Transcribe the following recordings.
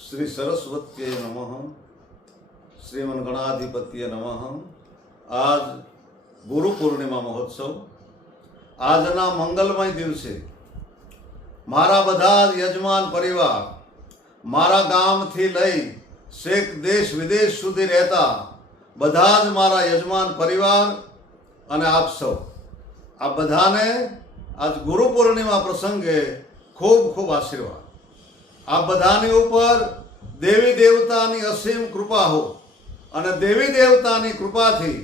श्री सरस्वत्यै नमः। श्रीमन गणाधिपत्य नमः। आज गुरु पूर्णिमा महोत्सव। આજના મંગલમય દિવસે મારા બધા યજમાન પરિવાર, મારા ગામથી લઈ શેખ દેશ વિદેશ સુધી રહેતા બધા જ મારા યજમાન પરિવાર અને આપ સૌ, આ બધાને આજ ગુરુ પૂર્ણિમા પ્રસંગે ખૂબ ખૂબ આશીર્વાદ. આ બધાની ઉપર દેવી દેવતાની અસીમ કૃપા હો અને દેવી દેવતાની કૃપાથી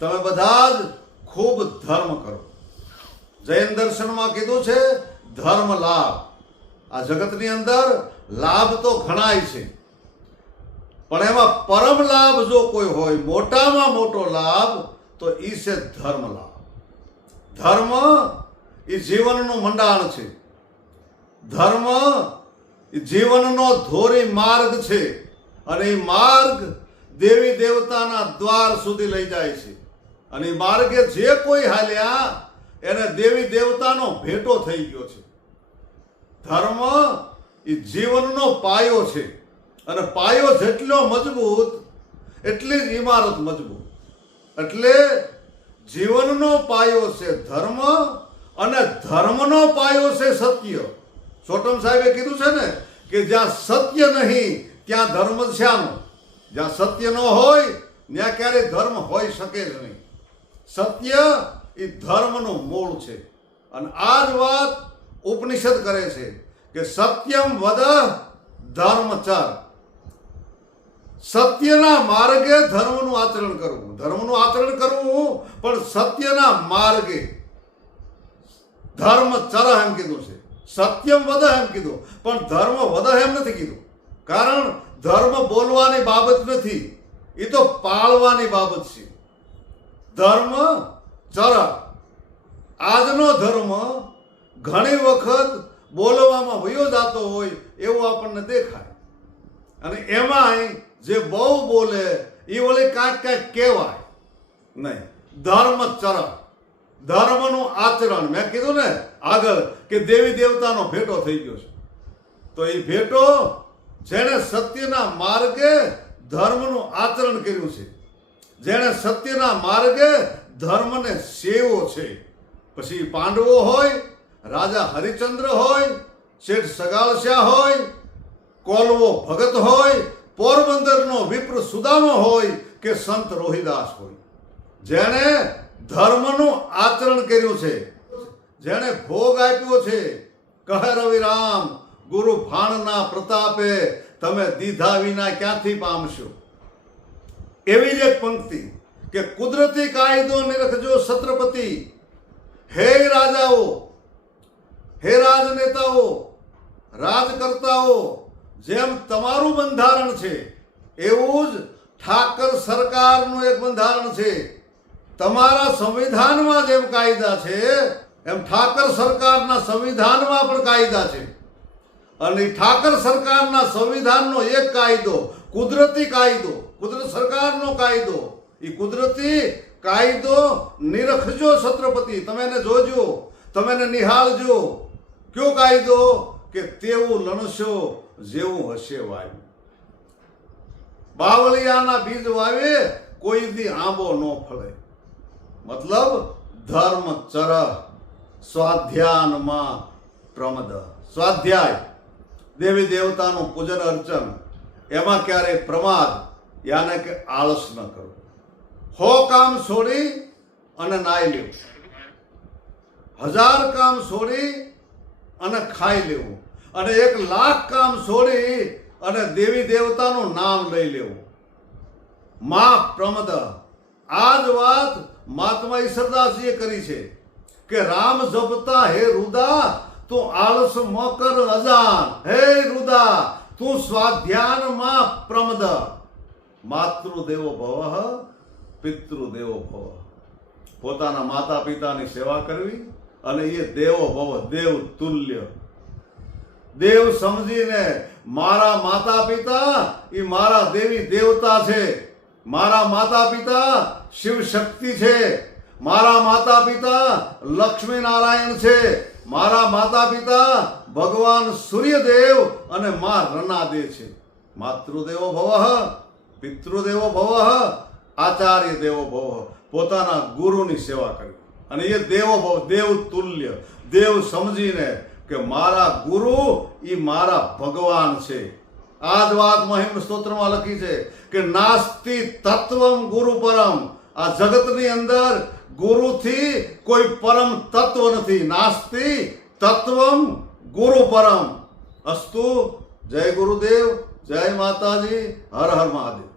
તમે બધા જ ખૂબ ધર્મ કરો. જૈન દર્શનમાં કીધું છે ધર્મ લાભ. આ જગતની અંદર લાભ તો ઘણાય છે, પણ એમાં પરમ લાભ જો કોઈ હોય, મોટામાં મોટો લાભ, તો ઈ છે ધર્મ લાભ. ધર્મ એ જીવનનું મંડાણ છે. ધર્મ એ જીવનનો ધોરી માર્ગ છે અને એ માર્ગ દેવી દેવતાના દ્વાર સુધી લઈ જાય છે. અને એ માર્ગે જે કોઈ હાલ્યા એને દેવી દેવતાનો ભેટો થઈ ગયો છે. ધર્મ એ જીવનનો પાયો છે અને પાયો જેટલો મજબૂત એટલી જ ઇમારત મજબૂત. એટલે જીવનનો પાયો છે ધર્મ અને ધર્મનો પાયો છે સત્ય. ચોટમ સાહેબે કીધું છે ને કે જ્યાં સત્ય નહીં ત્યાં ધર્મ શાનો? જ્યાં સત્ય ન હોય ત્યાં ક્યારેય ધર્મ હોઈ શકે જ નહીં. સત્ય એ ધર્મનું મૂળ છે. અને આ જ વાત ઉપનિષદ કરે છે કે સત્યમ વદ ધર્મચર. સત્યના માર્ગે ધર્મનું આચરણ કરવું. ધર્મનું આચરણ કરવું પણ સત્યના માર્ગે. ધર્મચર એમ કીધું છે, સત્યમ વદ એમ કીધું, પણ ધર્મ વદ એમ નથી કીધું. કારણ ધર્મ બોલવાની બાબત નથી, એ તો પાળવાની બાબત છે. ધર્મ ચર. આજનો ધર્મ ઘણી વખત બોલવામાં વયો જતો હોય એવું આપણને દેખાય, અને એમાંય જે બહુ બોલે એ વળી કાંઈક કાંઈક કહેવાય નહીં. ધર્મ ચર, ધર્મનું આચરણ. મેં કીધું ને આગળ કે દેવી દેવતાનો ભેટો થઈ ગયો છે, તો એ ભેટો જેણે સત્યના માર્ગે ધર્મનું આચરણ કર્યું છે, જેણે સત્યના માર્ગે ધર્મને સેવો છે. પછી પાંડવો હોય, રાજા હરિચંદ્ર હોય, શેઠ સગાળશા હોય, કોલવો ભગત હોય, પોરબંદરનો વિપ્ર સુદામો હોય કે સંત રોહિદાસ હોય, જેણે ધર્મનું આચરણ કર્યું છે, જેણે ભોગ આપ્યો છે. કહે રવિરામ ગુરુ ભાણના પ્રતાપે તમે દીધા વિના ક્યાંથી પામશો. એવી જ એક પંક્તિ કે કુદરતી કાયદો નિરખજો છત્રપતિ. હે રાજાઓ, હે રાજનેતાઓ, રાજકર્તાઓ, જેમ તમારું બંધારણ છે એવું જ ઠાકર સરકારનું એક બંધારણ છે. તમારા સંવિધાનમાં જેમ કાયદા છે એમ ઠાકર સરકારના સંવિધાનમાં પણ કાયદા છે. અને ઠાકર સરકારના સંવિધાનનો એક કાયદો કુદરતી કાયદો, કુદરત સરકારનો કાયદો. એ કુદરતી કાયદો નિરખજો છત્રપતિ. તમે એને જોજો, તમે એને નિહાળજો. કયો કાયદો? કે તેવું લણશો જેવું હશે વાવ્યું. બાવળિયાના બીજ વાવે કોઈ દી આંબો ન ફળે. મતલબ ધર્મ ચર. સ્વાધ્યાનમાં પ્રમદ. સ્વાધ્યાય, દેવી દેવતાનું પૂજન અર્ચન, એમાં ક્યારેય પ્રમાદ યાને કે આળસ ન કરવું. 100 કામ છોડી અને નાઈ લેવું, 1000 કામ છોડી અને ખાઈ લેવું, અને 1,00,000 કામ છોડી અને દેવી દેવતાનું નામ લઈ લેવું. માં પ્રમદ. આ જ વાત મહાત્મા ઈશ્વરદાસજીએ કરી છે કે રામ જપતા હે રુદા તું આળસ મકર અજાન. હે રુદા તું સ્વાધ્યાનમાં પ્રમદ. માતૃદેવો ભવ પિતૃદેવો ભવ. પોતાના માતા પિતાની સેવા કરવી અને એ દેવો ભવ, દેવ તુલ્ય. દેવ સમજીને મારા માતા પિતા એ મારા દેવી દેવતા છે. મારા માતા પિતા શિવ શક્તિ છે. મારા માતા પિતા લક્ષ્મી નારાયણ છે. મારા માતા પિતા ભગવાન સૂર્યદેવ અને માં રનાદે છે. માતૃદેવો ભવ, પિતૃદેવો ભવ, આચાર્ય દેવો ભવ. પોતાના ગુરુની સેવા કરવી. અને એ દેવો ભવ, દેવ તુલ્ય, દેવ સમજીને કે મારા ગુરુ એ મારા ભગવાન છે. આ જ વાત મહિમ્ન સ્તોત્રમાં લખી છે કે નાસ્તિ તત્વમ ગુરુ પરમ. આ જગતની અંદર ગુરુથી કોઈ પરમ તત્વ નથી. નાસ્તિ તત્વમ ગુરુ પરમ. અસ્તુ. જય ગુરુદેવ, જય માતાજી, હર હર મહાદેવ.